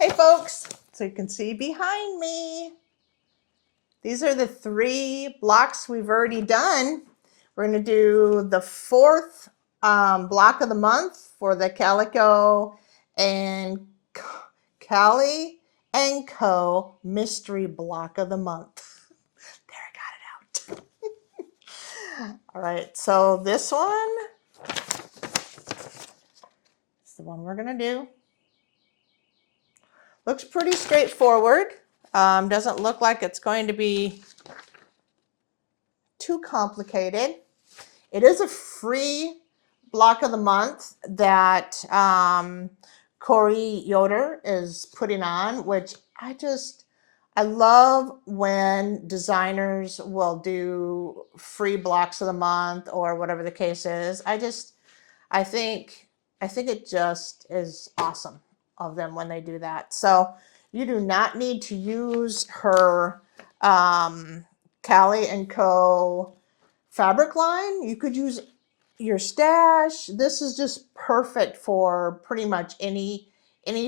Hey folks, so you can see behind me, these are the 3 blocks we've already done. We're going to do the 4th block of the month for the Calico and Cali and Co mystery block of the month. There, I got it out. All right, so this one is the one we're going to do. Looks pretty straightforward. Doesn't look like it's going to be too complicated. It is a free block of the month that Corey Yoder is putting on, which I love when designers will do free blocks of the month or whatever the case is. I think it just is awesome of them when they do that. So you do not need to use her Cali and Co fabric line. You could use your stash. This is just perfect for pretty much any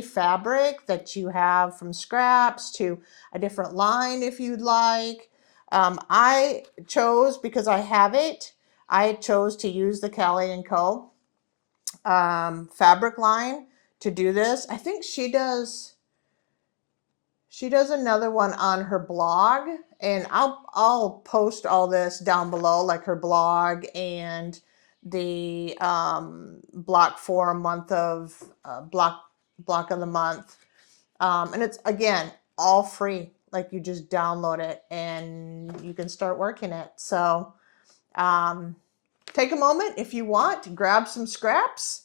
fabric that you have, from scraps to a different line if you'd like. I chose, because I have it, I chose to use the Cali and Co fabric line to do this. I think she does another one on her blog, and I'll post all this down below, like her blog and the block for a month of block of the month, and it's, again, all free. Like, you just download it and you can start working it. So take a moment if you want to grab some scraps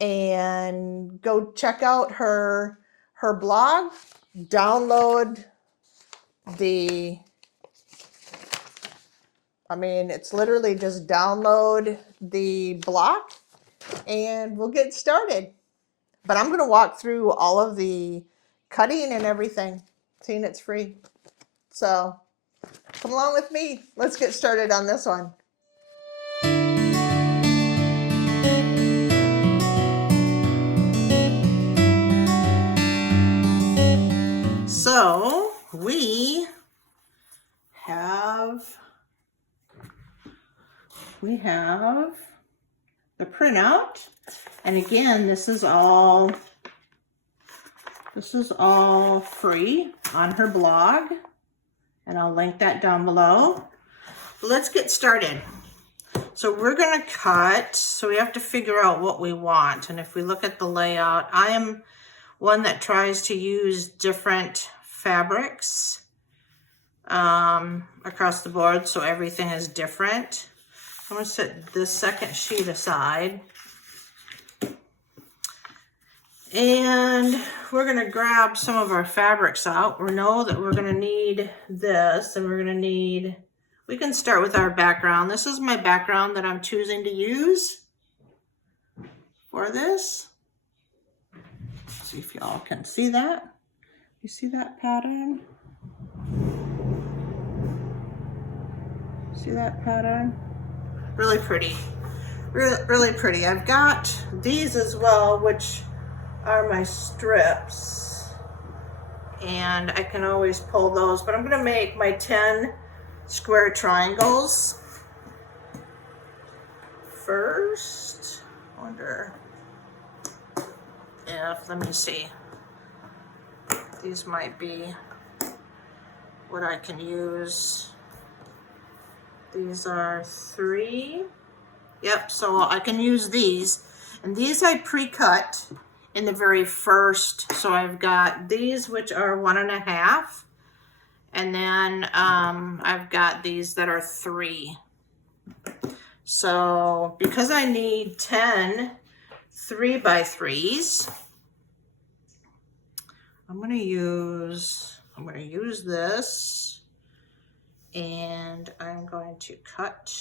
and go check out her blog. Download it's literally just download the block and we'll get started. But I'm going to walk through all of the cutting and everything, seeing it's free. So come along with me. Let's get started on this one. So we have the printout, and again, this is all free on her blog, and I'll link that down below. But let's get started. So we're going to cut, so we have to figure out what we want. And if we look at the layout, I am one that tries to use different fabrics across the board, so everything is different. I'm going to set this second sheet aside. And we're going to grab some of our fabrics out. We know that we're going to need this, and we're going to need, we can start with our background. This is my background that I'm choosing to use for this. Let's see if y'all can see that. You see that pattern? See that pattern? Really pretty. Really pretty. I've got these as well, which are my strips, and I can always pull those, but I'm going to make my 10 square triangles first. I wonder if, let me see, these might be what I can use. These are 3. Yep, so I can use these, and these I pre-cut in the very first. So I've got these, which are 1.5, and then I've got these that are 3. So because I need 10 3x3s, I'm going to use this, and I'm going to cut.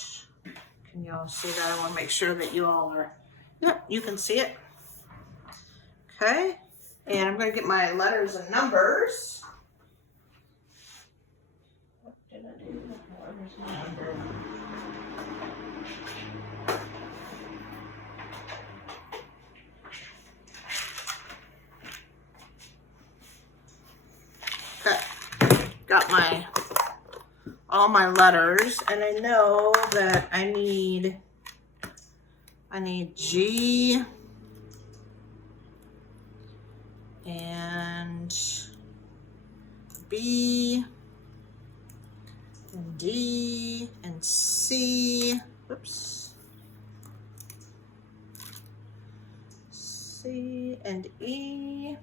Can y'all see that? I want to make sure that you all are, yep, you can see it. Okay, and I'm going to get my letters and numbers. What did I do? Where's my number? got all my letters, and I know that I need G and B and D and C. Whoops. C and E.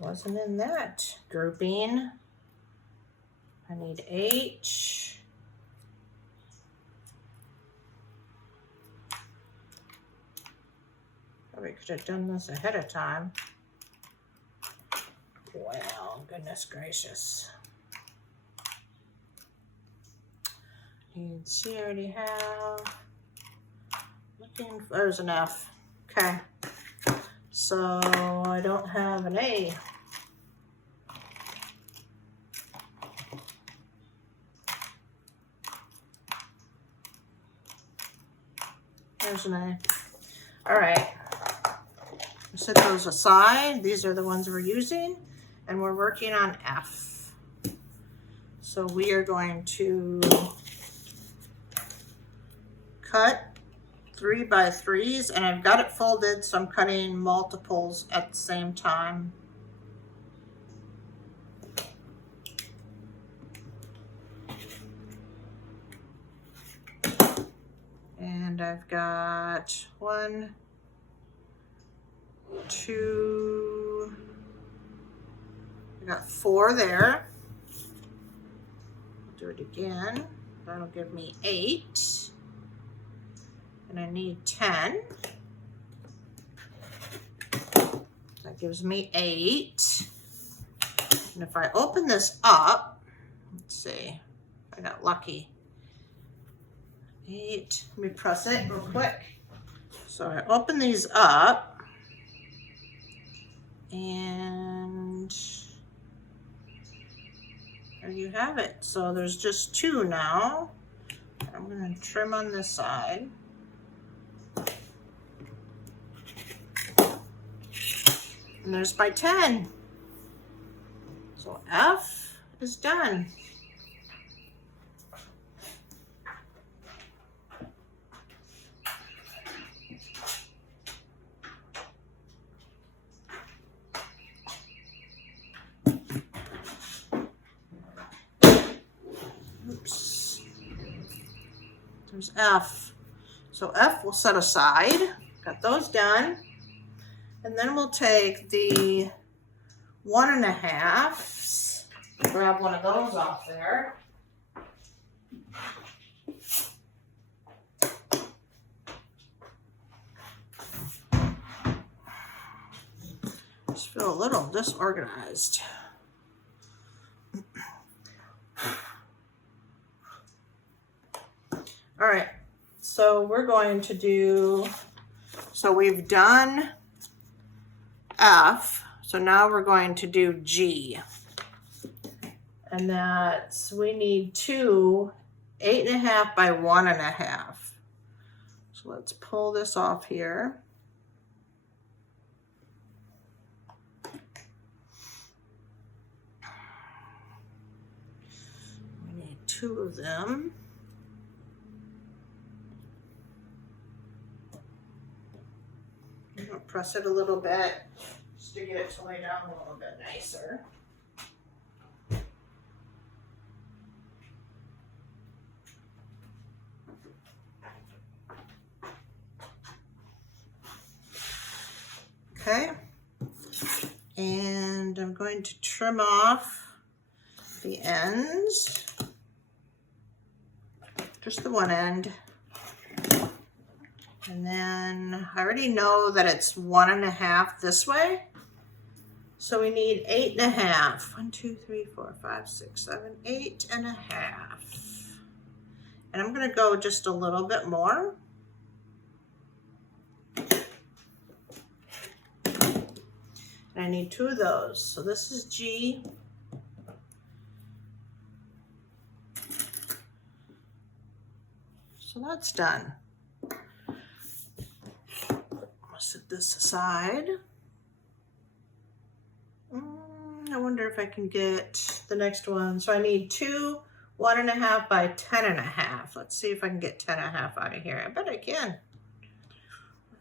Wasn't in that grouping. I need H. Probably could have done this ahead of time. Well, goodness gracious. Need C, I already have. Looking for, there's an F. Okay. So I don't have an A. There's an A. All right. Set those aside. These are the ones we're using, and we're working on F. So we are going to cut 3 by 3s, and I've got it folded, so I'm cutting multiples at the same time. And I've got 1, 2, I got 4 there. I'll do it again. That'll give me 8. And I need 10. That gives me 8. And if I open this up, let's see, if I got lucky. 8, let me press it real quick. So I open these up, and there you have it. So there's just 2 now. I'm going to trim on this side. And there's my 10. So F is done. Oops. There's F. So F we'll set aside. Got those done. And then we'll take the 1 1/2, grab one of those off there. Just feel a little disorganized. All right, so we're going to do, so we've done F, so now we're going to do G. And that's, we need 2 8 1/2 by 1 1/2. So let's pull this off here. We need 2 of them. I'm gonna press it a little bit just to get it to lay down a little bit nicer. Okay, and I'm going to trim off the ends, just the one end. And then I already know that it's 1 1/2 this way. So we need 8 1/2. 1, 2, 3, 4, 5, 6, 7, 8 1/2. And I'm going to go just a little bit more. And I need 2 of those. So this is G. So that's done. I'll set this aside. I wonder if I can get the next one. So I need 2 1.5 by 10.5. Let's see if I can get 10.5 out of here. I bet I can.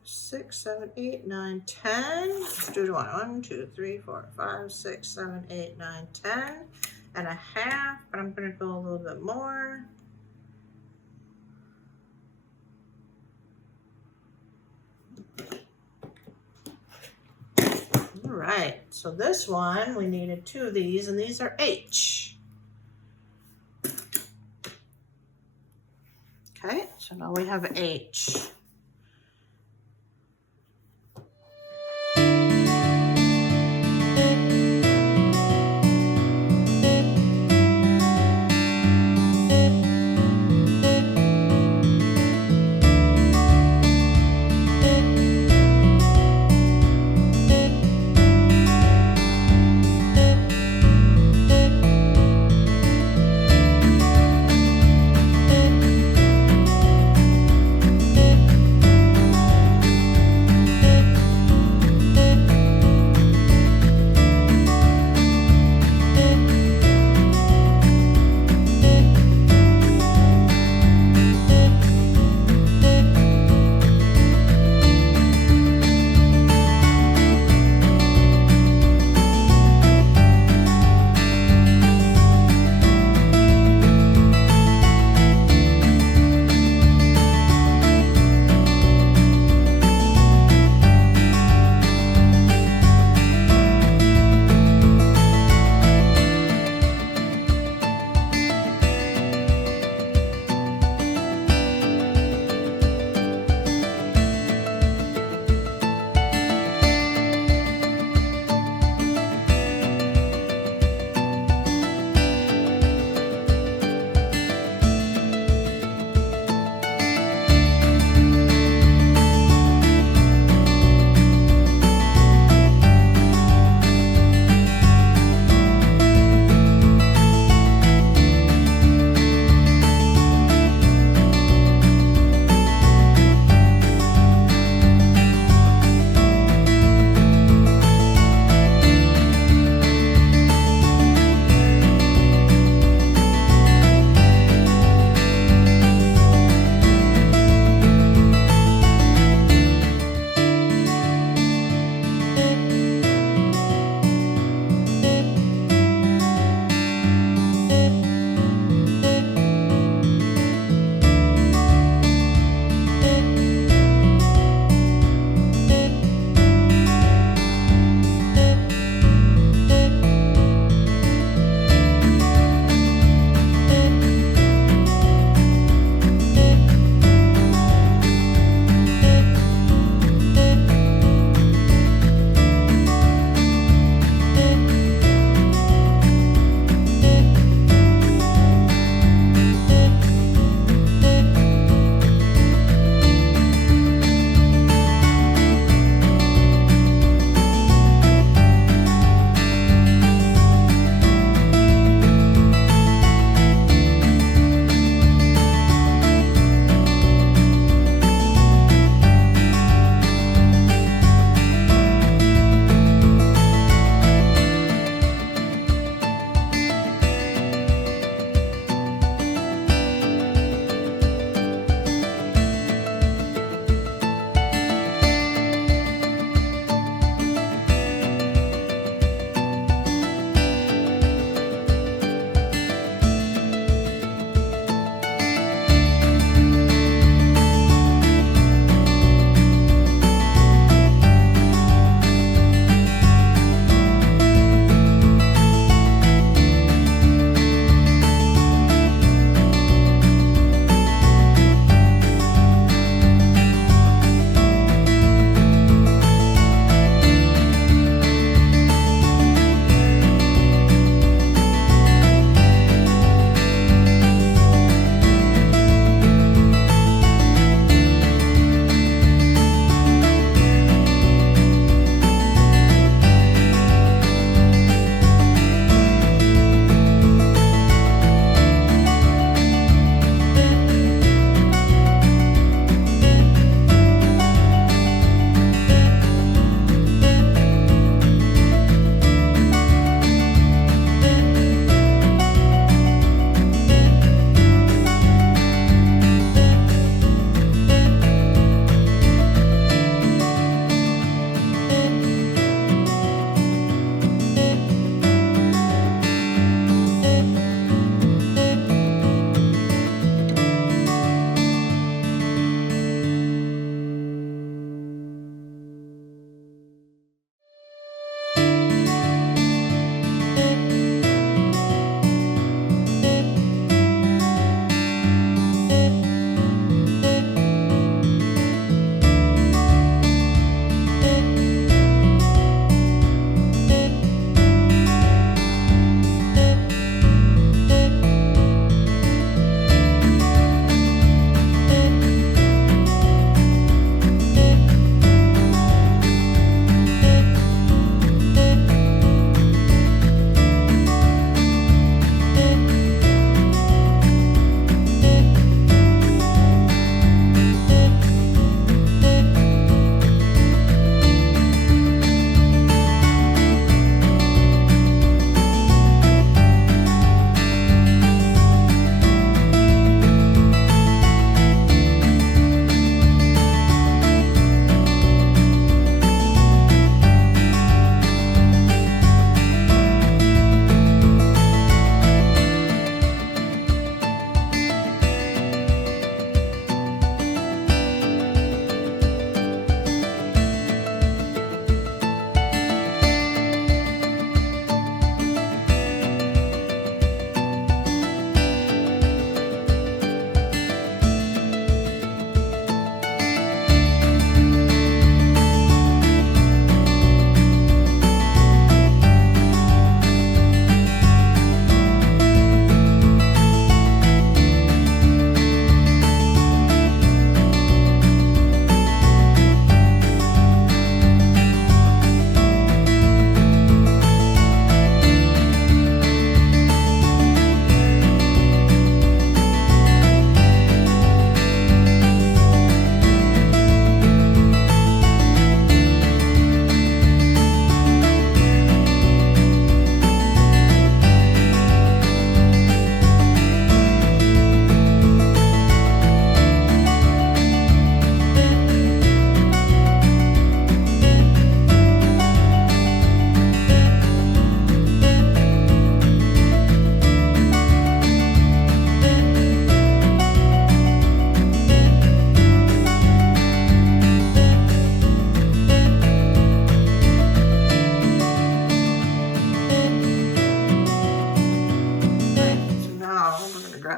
6, 7, 8, 9, 10. Let's do it 1, 2, 3, 4, 5, 6, 7, 8, 9, 10.5. But I'm going to go a little bit more. All right, so this one, we needed 2 of these, and these are H. Okay, so now we have H.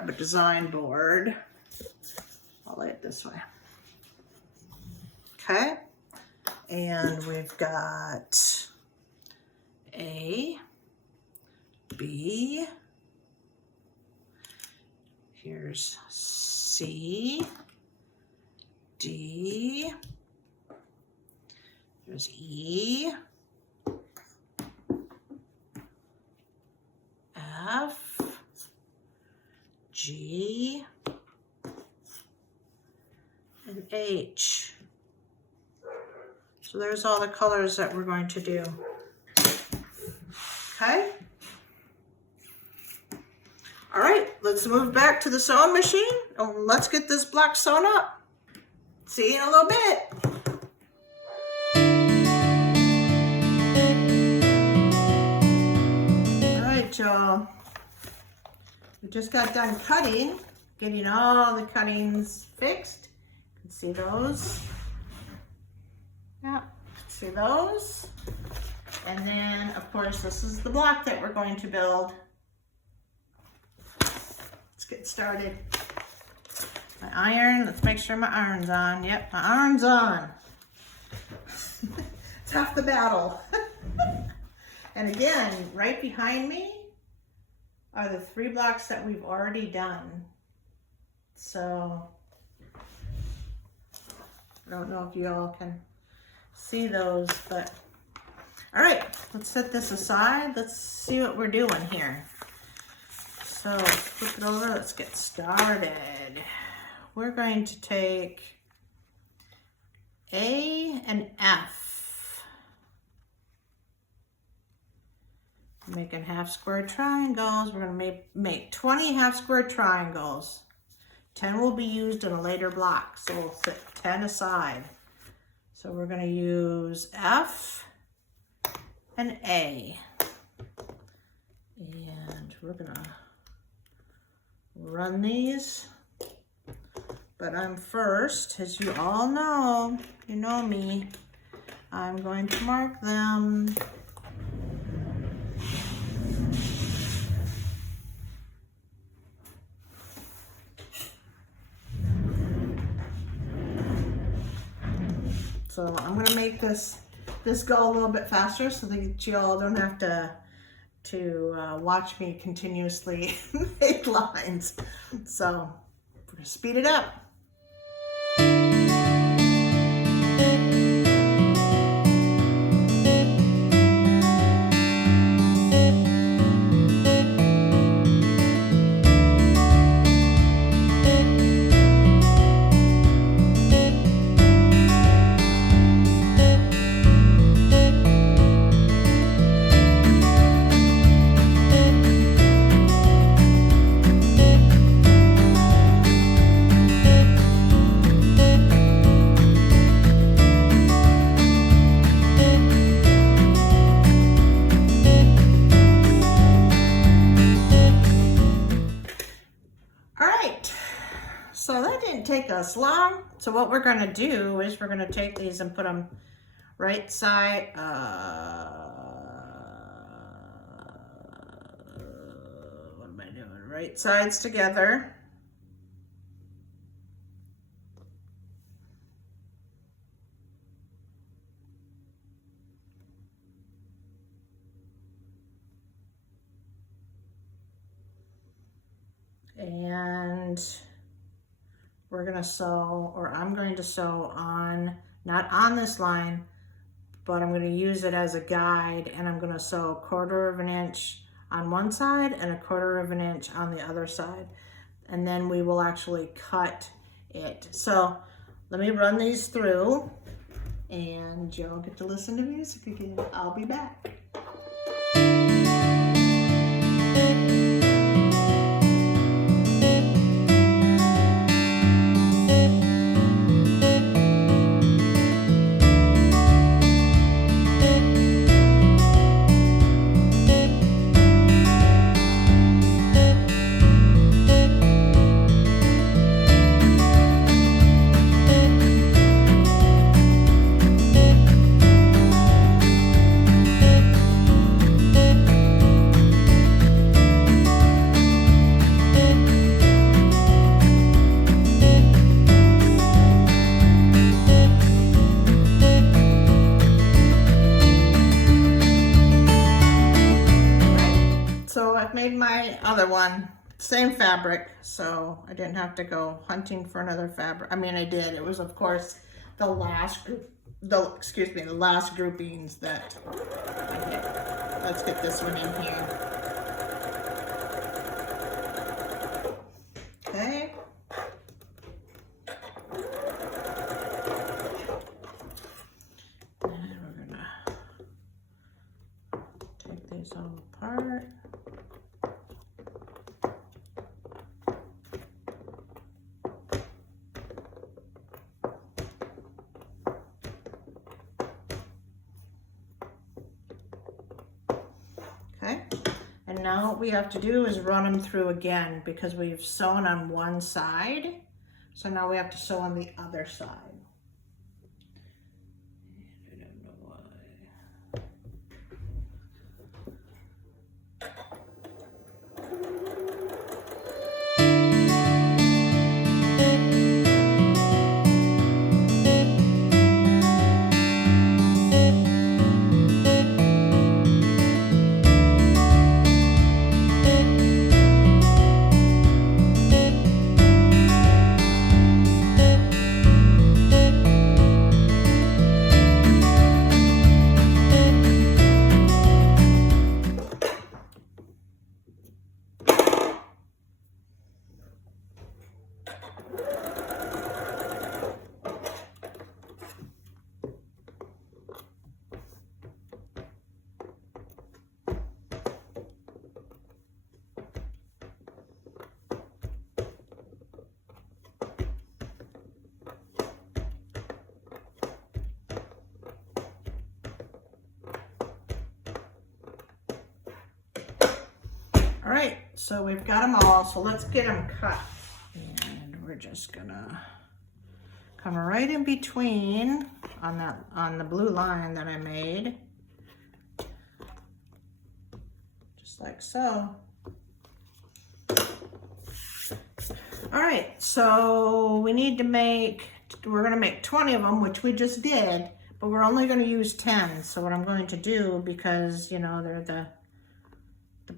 grab a design board. I'll lay it this way. Okay. And we've got A, B, here's C, D, there's E, F, G, and H. So there's all the colors that we're going to do. Okay. All right, let's move back to the sewing machine and let's get this block sewn up. See you in a little bit. All right, y'all. We just got done cutting, getting all the cuttings fixed. You can see those. Yeah, see those. And then, of course, this is the block that we're going to build. Let's get started. My iron, let's make sure my iron's on. Yep, my iron's on. It's half the battle. And again, right behind me are the 3 blocks that we've already done. So, I don't know if you all can see those, but all right, let's set this aside. Let's see what we're doing here. So let's flip it over. Let's get started. We're going to take A and F. Making half square triangles. We're going to make 20 half square triangles. 10 will be used in a later block, so we'll set 10 aside. So we're going to use F and A. And we're going to run these. But I'm first, as you all know, you know me, I'm going to mark them. So I'm going to make this go a little bit faster so that you all don't have to watch me continuously make lines. So we're going to speed it up. So that didn't take us long. So what we're going to do is we're going to take these and put them right side, what am I doing? Right sides together. And we're going to sew, or I'm going to sew on, not on this line, but I'm going to use it as a guide, and I'm going to sew 1/4 of an inch on one side and 1/4 of an inch on the other side. And then we will actually cut it. So let me run these through and you'll get to listen to music again. I'll be back. I've made my other one, same fabric, so I didn't have to go hunting for another fabric. I mean, I did. It was, of course, the last group, the last groupings that I did. Let's get this one in here. Okay. And we're gonna take these all apart. Okay, and now what we have to do is run them through again because we've sewn on one side. So now we have to sew on the other side. I don't know why. All right, so we've got them all, so let's get them cut. And we're just gonna come right in between on the blue line that I made. Just like so. All right, so we need to we're gonna make 20 of them, which we just did, but we're only gonna use 10. So what I'm going to do, because you know, they're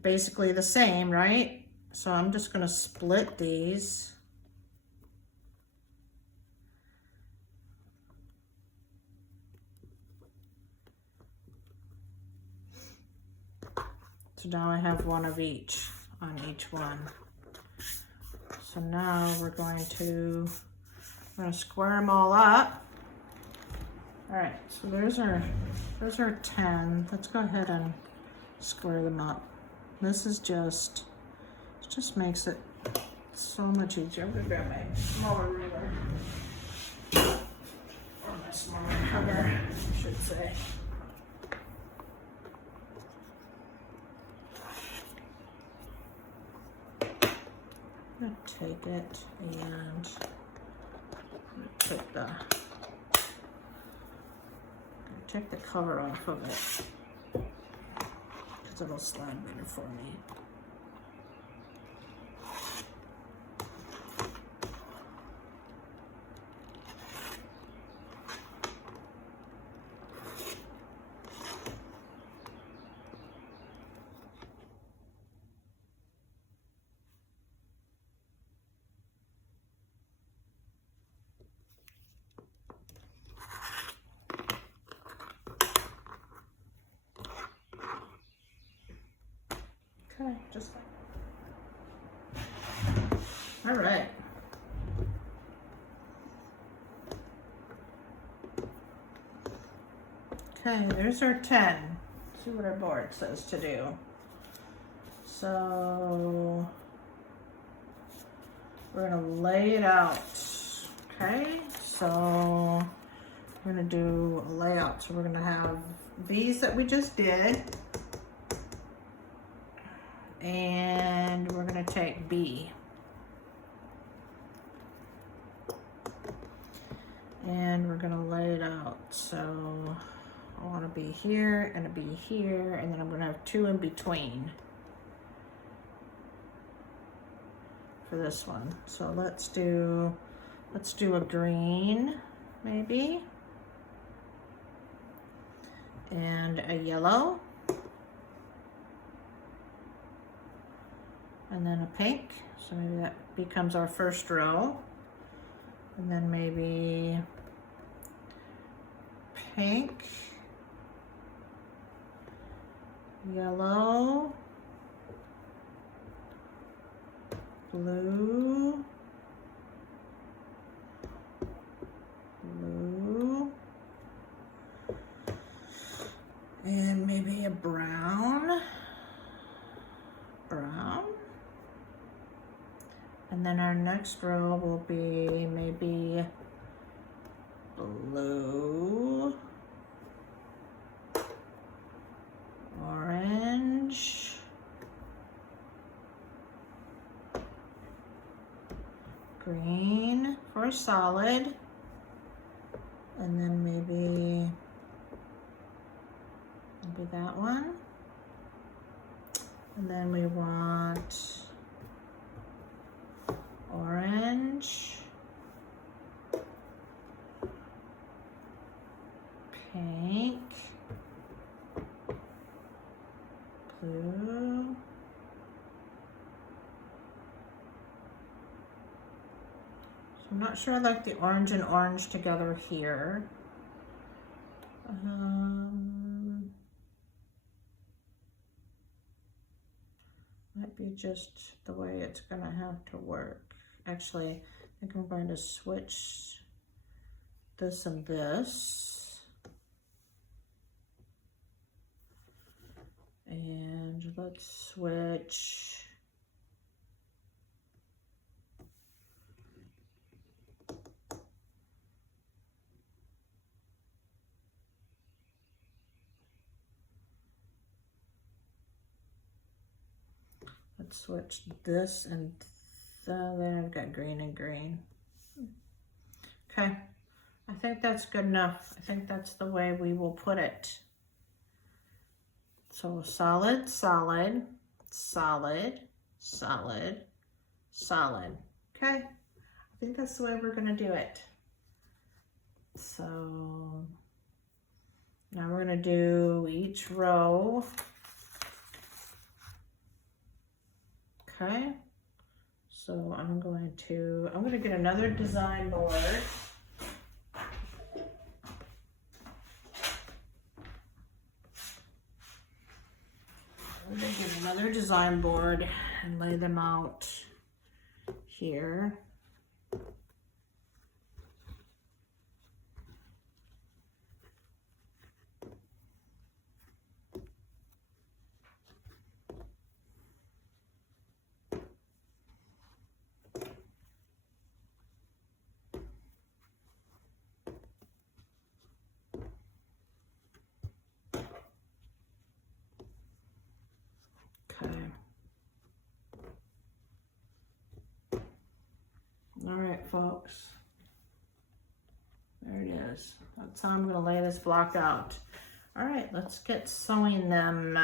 basically the same, right? So I'm just going to split these. So now I have one of each on each one. So now we're going to square them all up. All right, so those are 10. Let's go ahead and square them up. This is it just makes it so much easier. I'm gonna grab my smaller ruler, or my smaller cover, I should say. I'm gonna take it and take the cover off of it, because it'll slide better for me. Okay, just like that. All right. Okay, there's our 10. See what our board says to do. So we're gonna lay it out. Okay, so we're gonna do a layout. So we're gonna have these that we just did. And we're going to take B. And we're going to lay it out. So I want to be here and a B here, and then I'm going to have 2 in between for this one. So let's do a green maybe, and a yellow. and then a pink. So maybe that becomes our first row. And then maybe pink, yellow, blue, blue, and maybe a brown, and then our next row will be maybe blue, orange, green for a solid, and then maybe that one. And then we want orange, pink, blue, so I'm not sure I like the orange and orange together here. Might be just the way it's gonna have to work. Actually, I think I'm going to switch this and this. And let's switch this and then I've got green and green. Okay, I think that's good enough. I think that's the way we will put it. So solid, solid, solid, solid, solid. Okay, I think that's the way we're gonna do it. So now we're gonna do each row. Okay, so I'm gonna get another design board. I'm gonna get another design board and lay them out here. All right, folks, there it is. That's how I'm going to lay this block out. All right, let's get sewing them.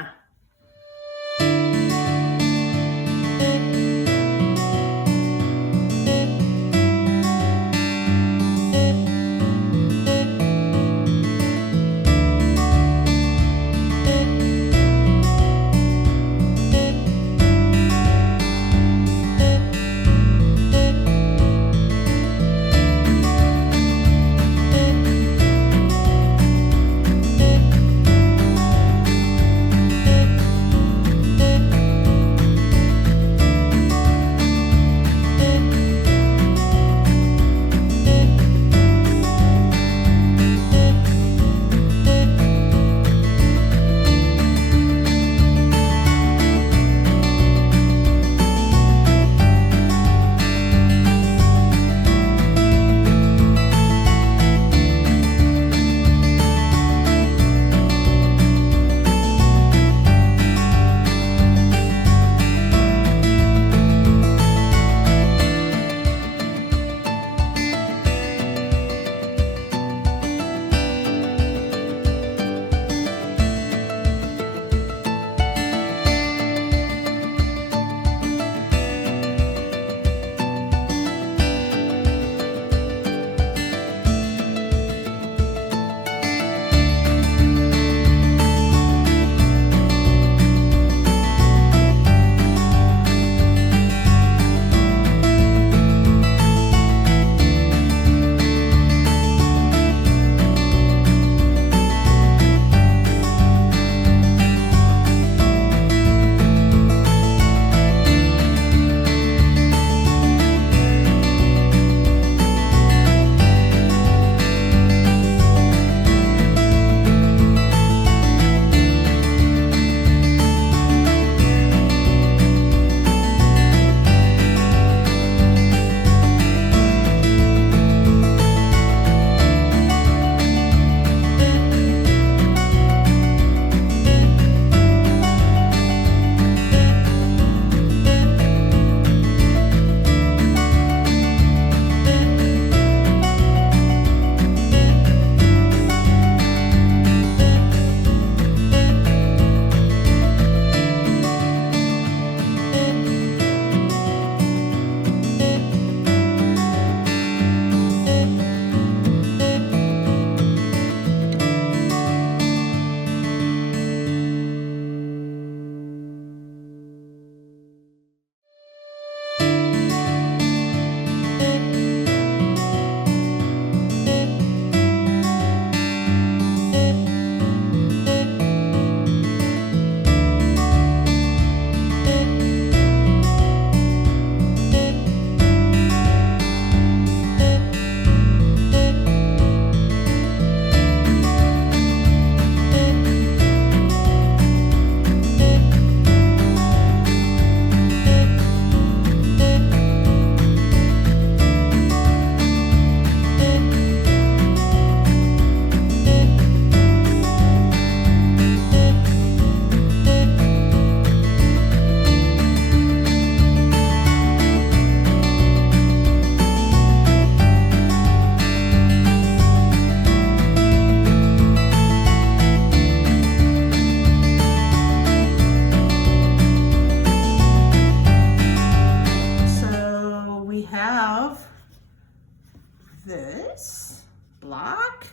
this block.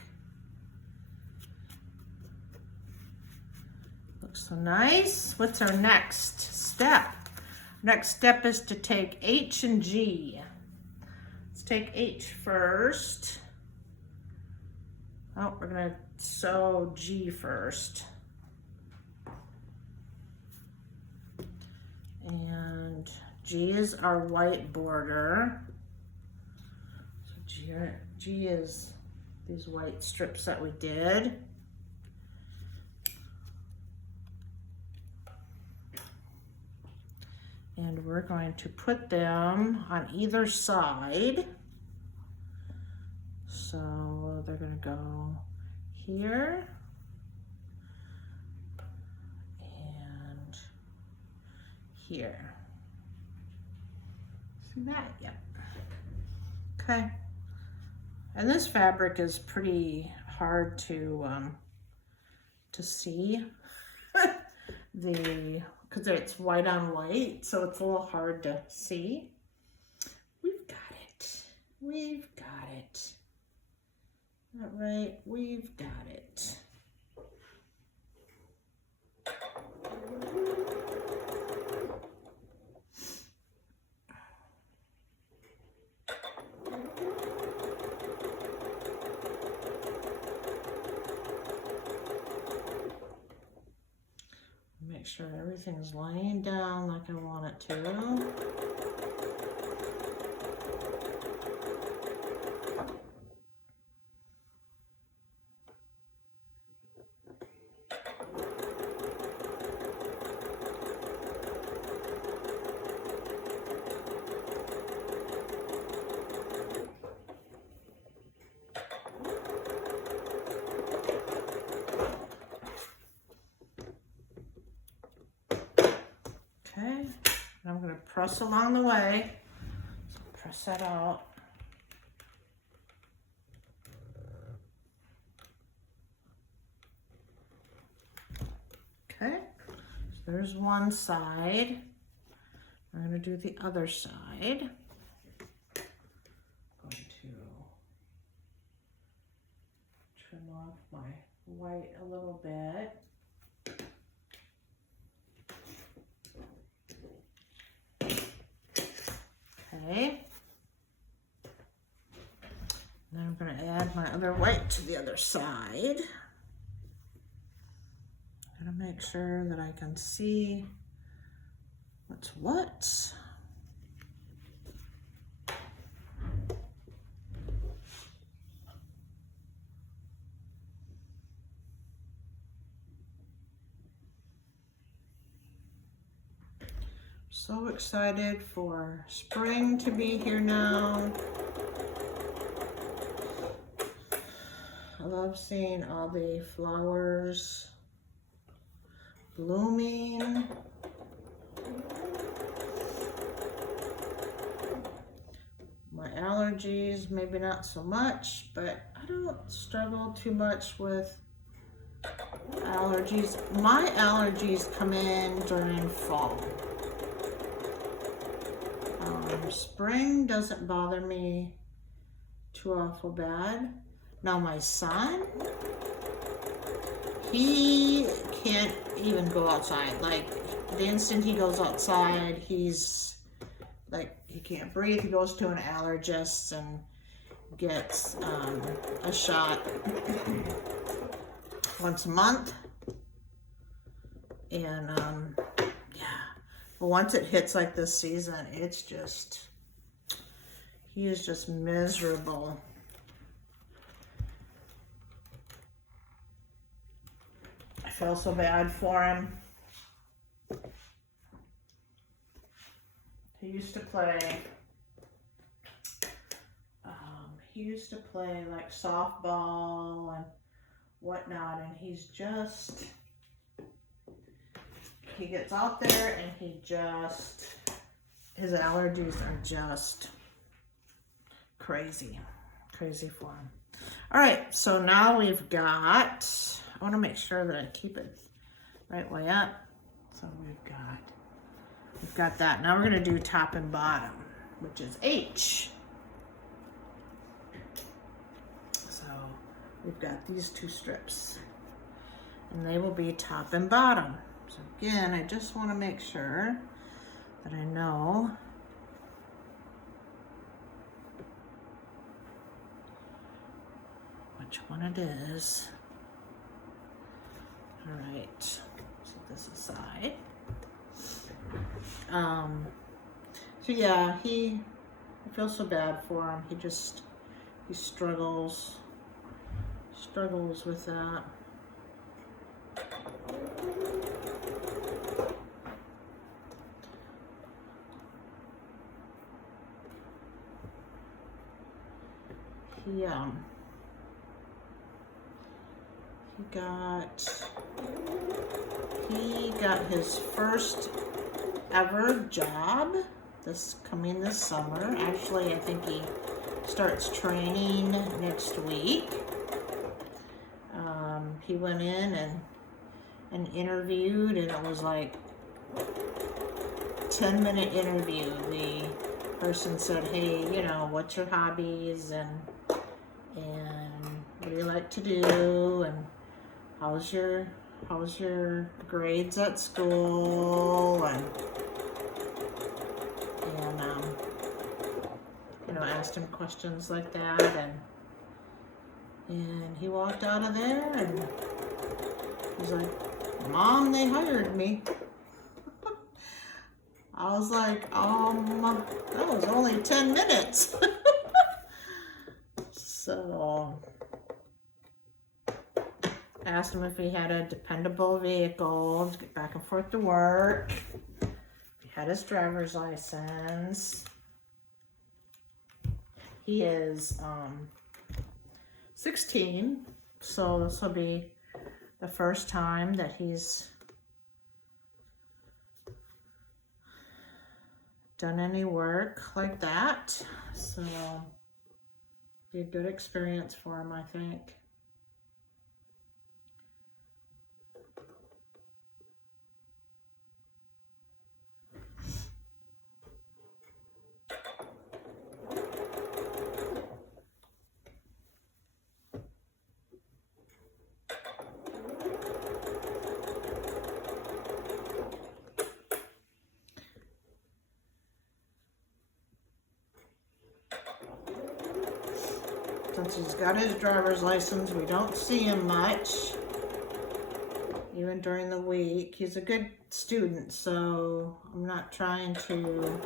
Looks so nice. What's our next step? Next step is to take H and G. Let's take H first. Oh, we're gonna sew G first. And G is our white border. So G is these white strips that we did. And we're going to put them on either side. So they're gonna go here and here. See that? Yep. Okay. And this fabric is pretty hard to see. Because it's white on white, so it's a little hard to see. We've got it. We've got it. All right, we've got it. Make sure everything's laying down like I want it to. Okay, I'm going to press along the way. So press that out. Okay, so there's one side. I'm going to do the other side. I'm going to trim off my white a little bit. Okay. Now I'm going to add my other white to the other side. I'm going to make sure that I can see what's what. So excited for spring to be here now. I love seeing all the flowers blooming. My allergies, maybe not so much, but I don't struggle too much with allergies. My allergies come in during fall. Spring doesn't bother me too awful bad. Now my son, he can't even go outside. Like the instant he goes outside, he's like, he can't breathe. He goes to an allergist and gets a shot once a month. And but once it hits like this season, it's just, he is just miserable. I feel so bad for him. He used to play, like softball and whatnot, and he's just, he gets out there and his allergies are just crazy for him. All right, so now we've got, I want to make sure that I keep it right way up. So we've got that. Now we're going to do top and bottom, which is H. we've got these 2 strips, and they will be top and bottom. So again, I just want to make sure that I know which one it is. All right, set this aside. So yeah, I feel so bad for him. He struggles with that. He got his first ever job this summer. Actually, I think he starts training next week. He went in and interviewed, and it was like 10-minute interview. The person said, "Hey, you know, what's your hobbies and what do you like to do, and how's your grades at school?" and you know, asked him questions like that, and he walked out of there and he's like, "Mom, they hired me." I was like, that was only 10 minutes. So I asked him if he had a dependable vehicle to get back and forth to work, if he had his driver's license. He is 16, so this will be the first time that he's done any work like that. So be a good experience for him, I think. Since he's got his driver's license, we don't see him much, even during the week. He's a good student, so I'm not trying to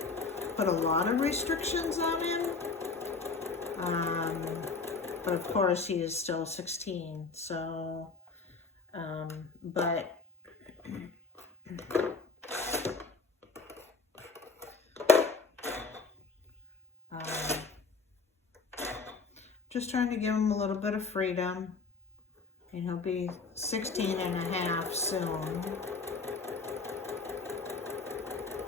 put a lot of restrictions on him. But of course, he is still 16, so, but just trying to give him a little bit of freedom, and he'll be 16 and a half soon.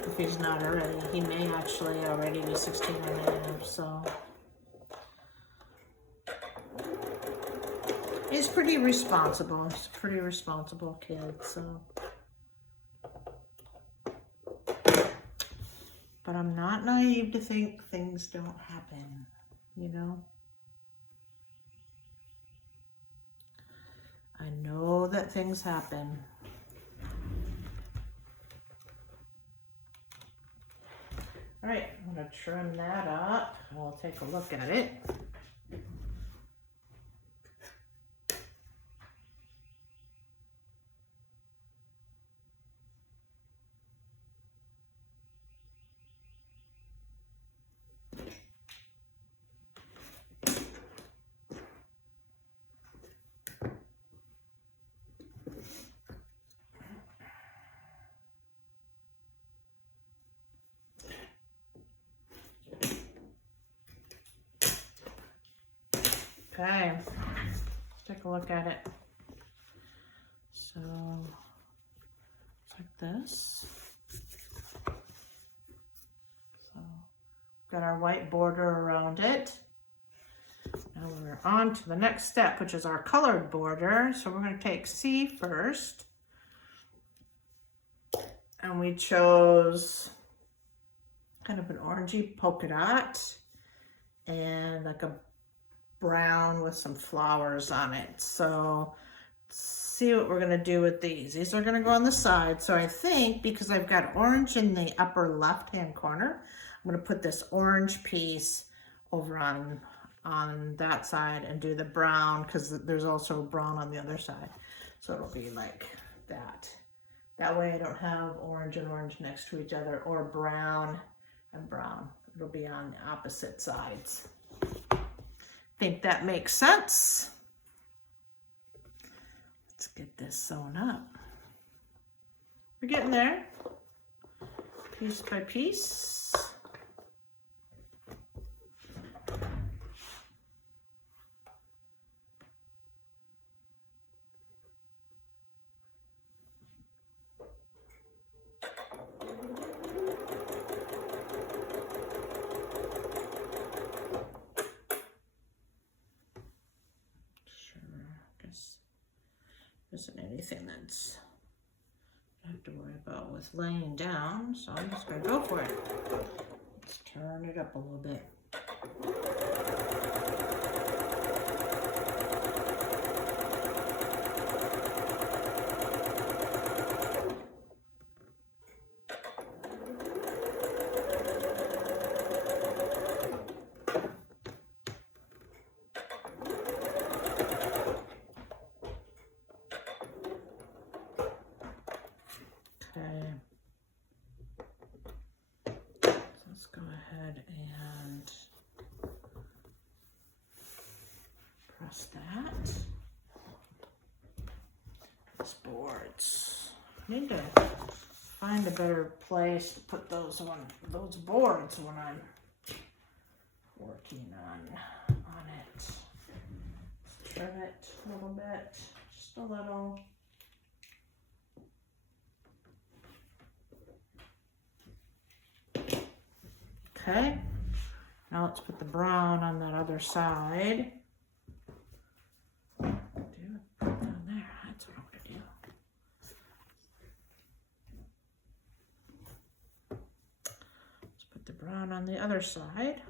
If he's not already, he may actually already be 16 and a half, so. He's pretty responsible. He's a pretty responsible kid, so. But I'm not naive to think things don't happen, you know? I know that things happen. All right, I'm gonna trim that up. We'll take a look at it. Okay, let's take a look at it. So, it's like this. So, got our white border around it. Now we're on to the next step, which is our colored border. So we're going to take C first. And we chose kind of an orangey polka dot and like a brown with some flowers on it. So let's see what we're gonna do with these. These are gonna go on the side. So I think because I've got orange in the upper left-hand corner, I'm gonna put this orange piece over on that side and do the brown, because there's also brown on the other side. So it'll be like that. That way I don't have orange and orange next to each other, or brown and brown. It'll be on the opposite sides. Think that makes sense? Let's get this sewn up. We're getting there, piece by piece. Isn't anything that's I have to worry about with laying down, so I'm just going to go for it. Let's turn it up a little bit. Let's go ahead and press that. These boards. I need to find a better place to put those boards when I'm working on it. Trim it a little bit, just a little. Okay, now let's put the brown on that other side. Put it down there, that's what I'm gonna do. Let's put the brown on the other side.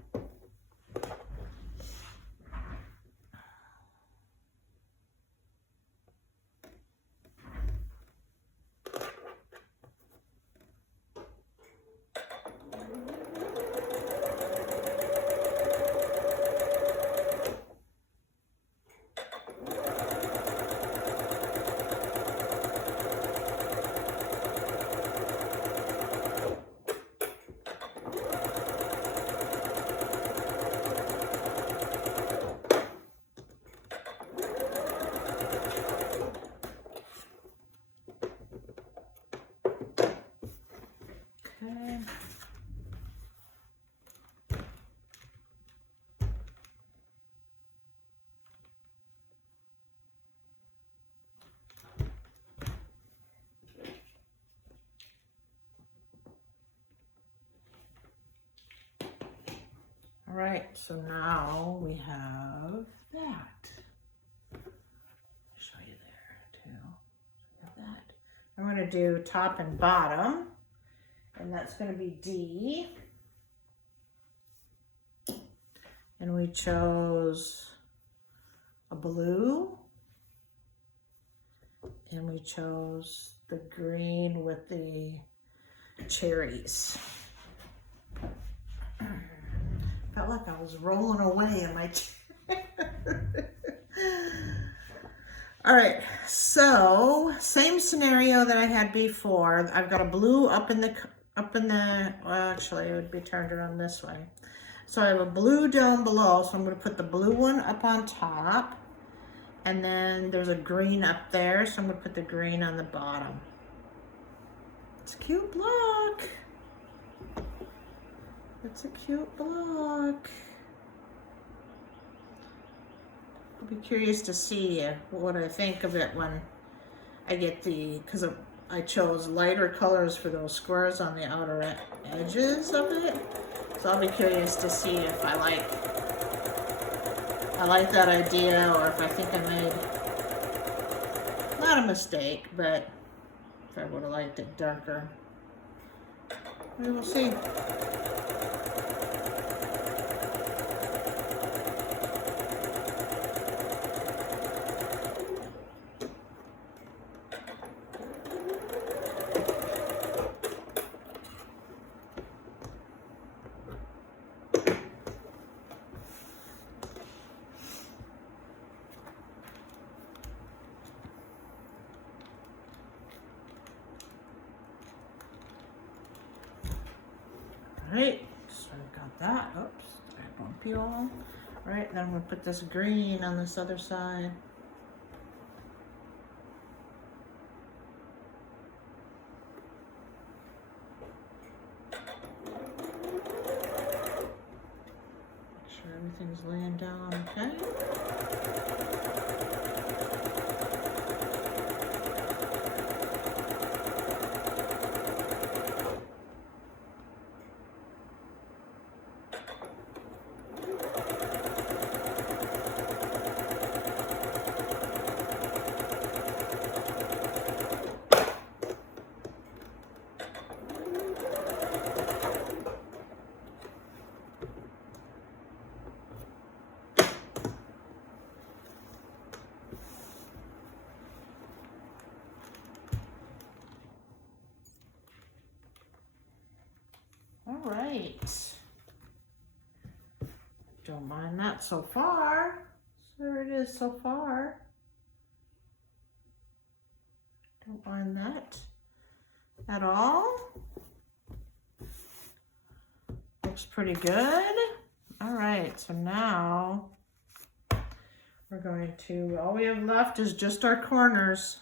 All right, so now we have that. I'll show you there too. Got that. I'm going to do top and bottom, and that's going to be D. And we chose a blue, and we chose the green with the cherries. Felt like I was rolling away in my chair. All right, so same scenario that I had before. I've got a blue up in the, well, actually it would be turned around this way. So I have a blue down below, so I'm gonna put the blue one up on top. And then there's a green up there, so I'm gonna put the green on the bottom. It's a cute block. It's a cute block. I'll be curious to see what I think of it when I get because I chose lighter colors for those squares on the outer edges of it. So I'll be curious to see if I like that idea, or if I think I made not a mistake, but if I would have liked it darker. We will see. right, so I got that. Oops, I won't peel. All right, then I'm gonna put this green on this other side. Make sure everything's laying down okay. All right. Don't mind that so far. There it is so far. Don't mind that at all. Looks pretty good. All right, so now we're going to, all we have left is just our corners.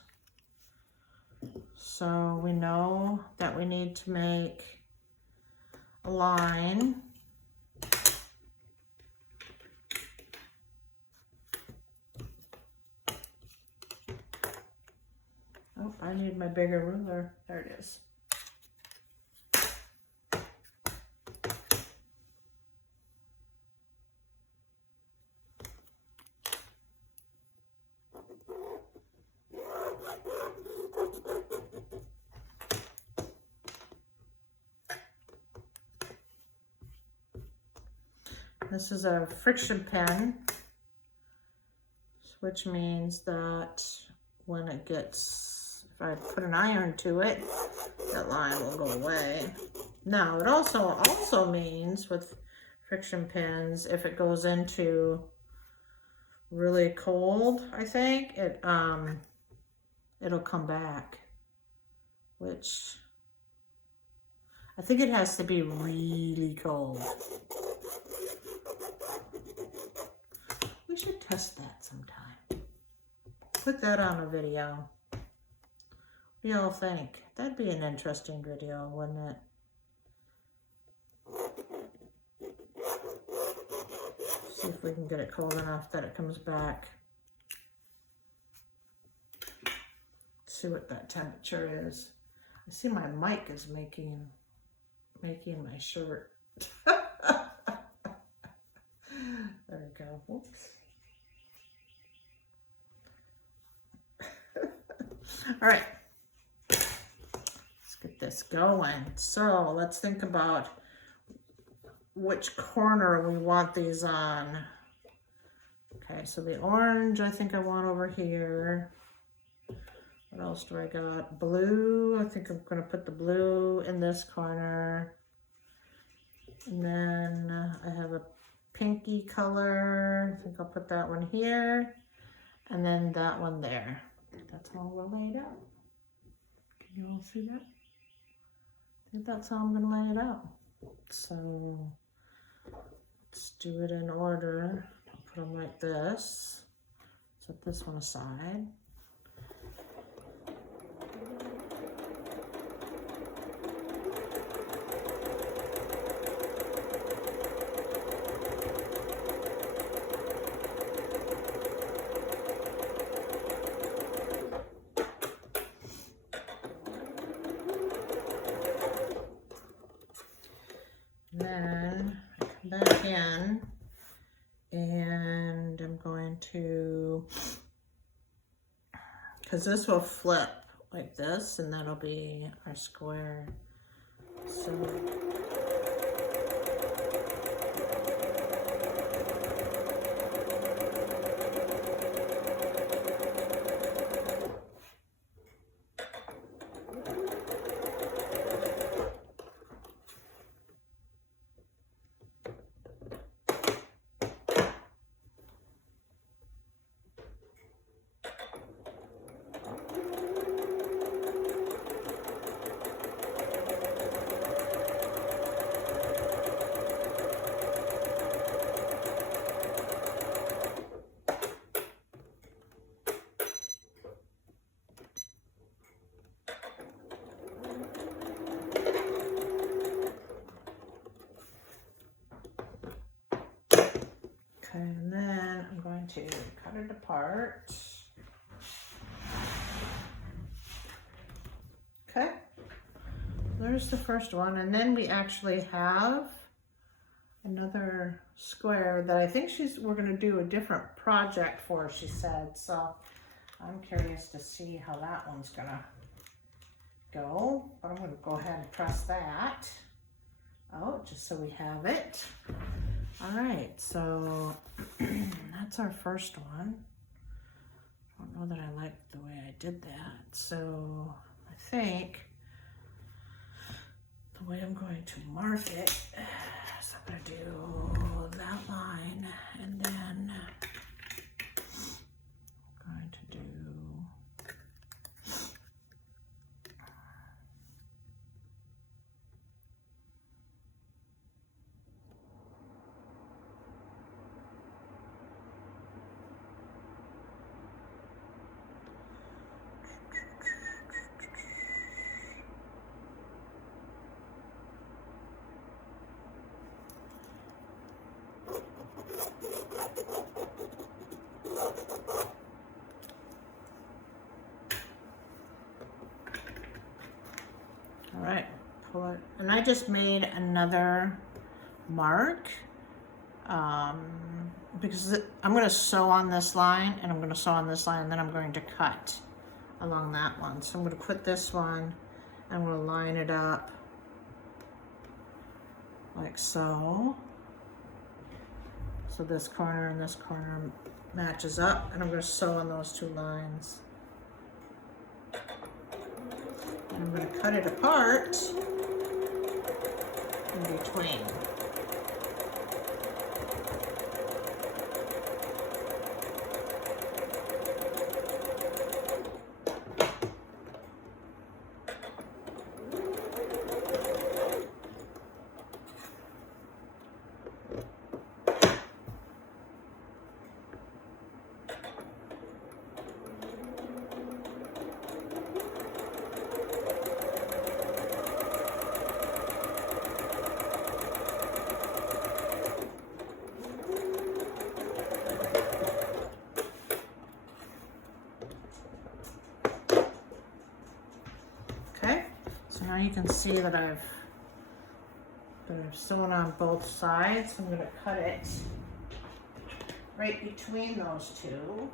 So we know that we need to make a line. Oh, I need my bigger ruler. There it is. This is a friction pen, which means that when it gets, if I put an iron to it, that line will go away. Now, it also means with friction pens, if it goes into really cold, I think, it'll come back, which I think it has to be really cold. We should test that sometime. Put that on a video. What do y'all think? That'd be an interesting video, wouldn't it? See if we can get it cold enough that it comes back. See what that temperature is. I see my mic is making my shirt. There we go. Whoops. All right, let's get this going. So let's think about which corner we want these on. Okay, so the orange I think I want over here. What else do I got? Blue, I think I'm gonna put the blue in this corner. And then I have a pinky color. I think I'll put that one here. And then that one there. That's how we'll lay it out. Can you all see that? I think that's how I'm gonna lay it out. So let's do it in order. I'll put them like this. Set this one aside. Then I come back in and I'm going to, because this will flip like this and that'll be our square. So Okay, and then I'm going to cut it apart. Okay, there's the first one, and then we actually have another square that I think we're going to do a different project for, she said. So I'm curious to see how that one's going to go. But I'm going to go ahead and press that out just so we have it. All right, so that's our first one. I don't know that I like the way I did that. So I think the way I'm going to mark it is I'm going to do that line, and then I'm going to do all right, pull it. And I just made another mark because I'm going to sew on this line, and I'm going to sew on this line, and then I'm going to cut along that one. So I'm going to put this one, and I'm going to line it up like so. So this corner and this corner matches up, and I'm going to sew on those two lines. And I'm going to cut it apart in between. Now you can see that I've sewn on both sides. I'm going to cut it right between those two.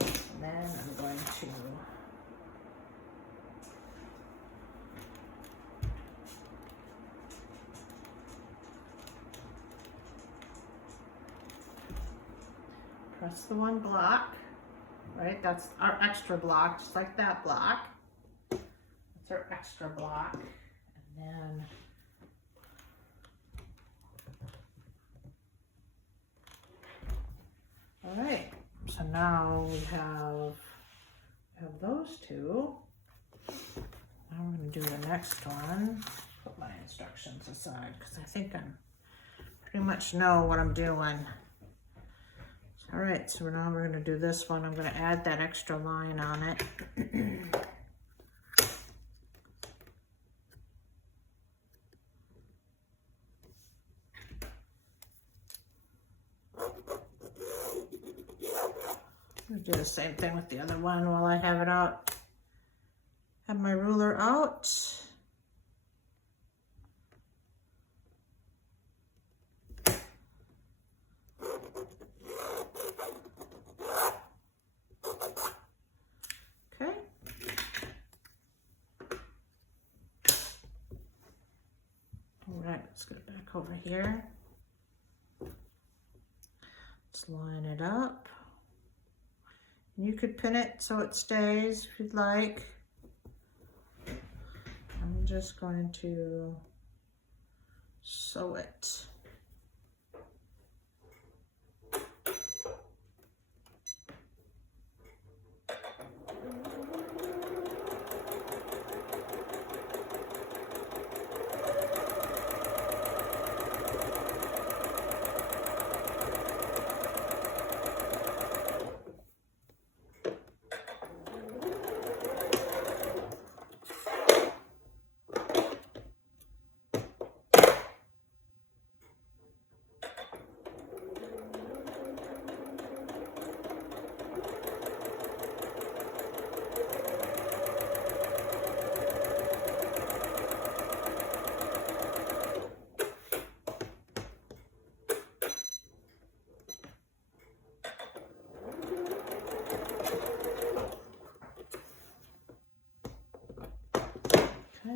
And then I'm going to press the one block. Right, that's our extra block, just like that block. That's our extra block. And then all right, so now we have those two. Now we're going to do the next one. Put my instructions aside because I think I pretty much know what I'm doing. All right, so now we're going to do this one. I'm going to add that extra line on it. I'll do the same thing with the other one while I have it out. Have my ruler out. Let's get it back over here. Let's line it up. You could pin it so it stays if you'd like. I'm just going to sew it.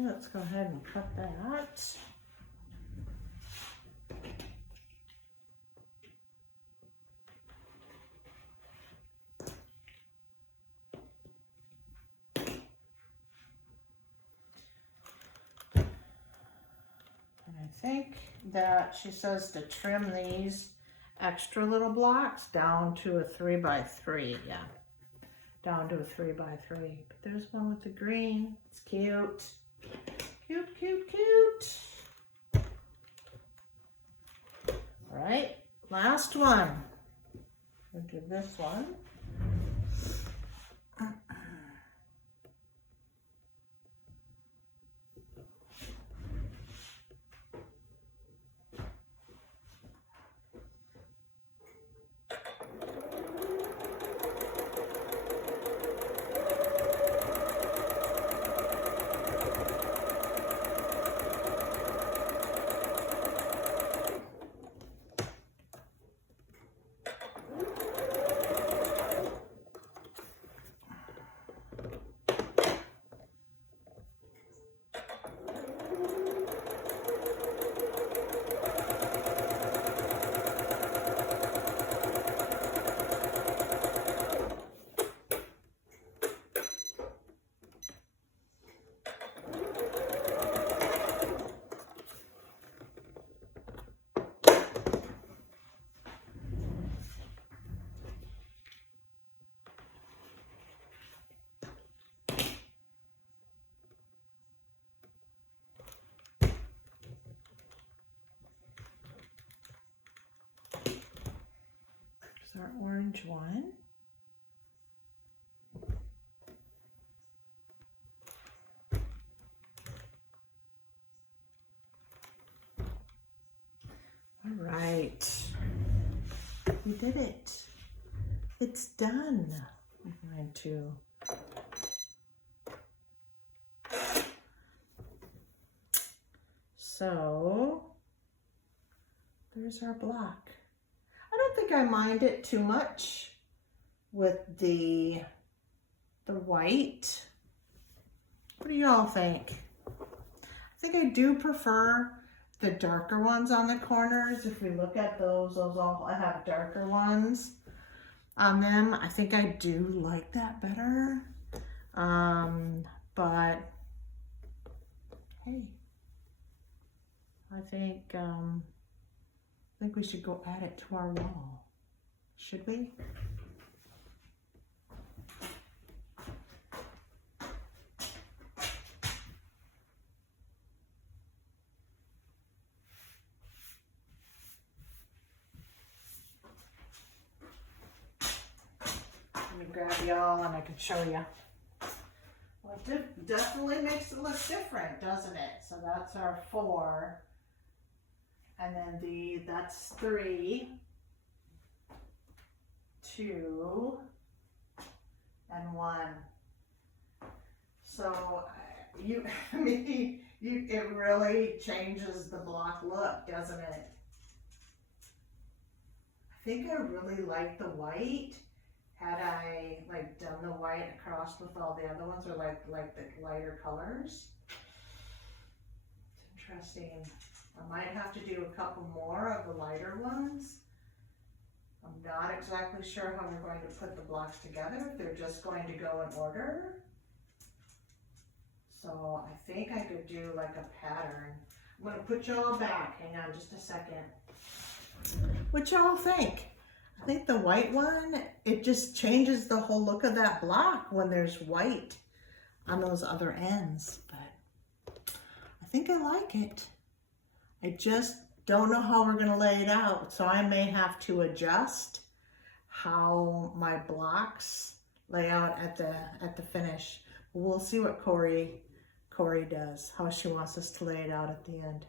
let's go ahead and cut that. And I think that she says to trim these extra little blocks down to a 3x3, yeah. Down to a 3x3. But there's one with the green. It's cute. Cute, cute, cute. All right, last one. We'll do this one. Our orange one. All right, we did it. It's done. I'm going to so there's our block. I don't think I mind it too much with the white. What do y'all think? I think I do prefer the darker ones on the corners. If we look at those all have darker ones on them. I think I do like that better. But hey, I think we should go add it to our wall. Should we? Let me grab y'all and I can show you. Well, it definitely makes it look different, doesn't it? So that's our 4. And then that's 3, 2, and 1. So it really changes the block look, doesn't it? I think I really like the white. Had I like done the white across with all the other ones, or like the lighter colors. It's interesting. I might have to do a couple more of the lighter ones. I'm not exactly sure how we're going to put the blocks together. They're just going to go in order. So I think I could do like a pattern. I'm going to put y'all back. Hang on just a second. What y'all think? I think the white one, it just changes the whole look of that block when there's white on those other ends. But I think I like it. I just don't know how we're going to lay it out, so I may have to adjust how my blocks lay out at the finish. We'll see what Corey does, how she wants us to lay it out at the end.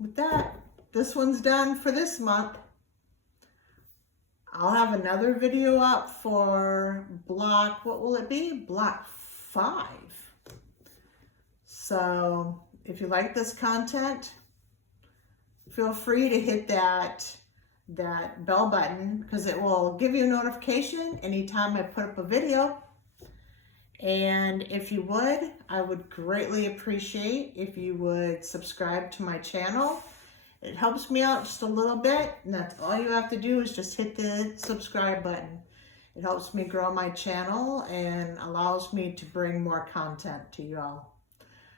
With that, this one's done for this month. I'll have another video up for block, what will it be? Block 5. So if you like this content, feel free to hit that bell button because it will give you a notification anytime I put up a video. And if you would, I would greatly appreciate if you would subscribe to my channel. It helps me out just a little bit, and that's all you have to do is just hit the subscribe button. It helps me grow my channel and allows me to bring more content to you all.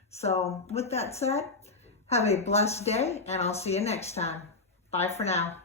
So with that said, have a blessed day, and I'll see you next time. Bye for now.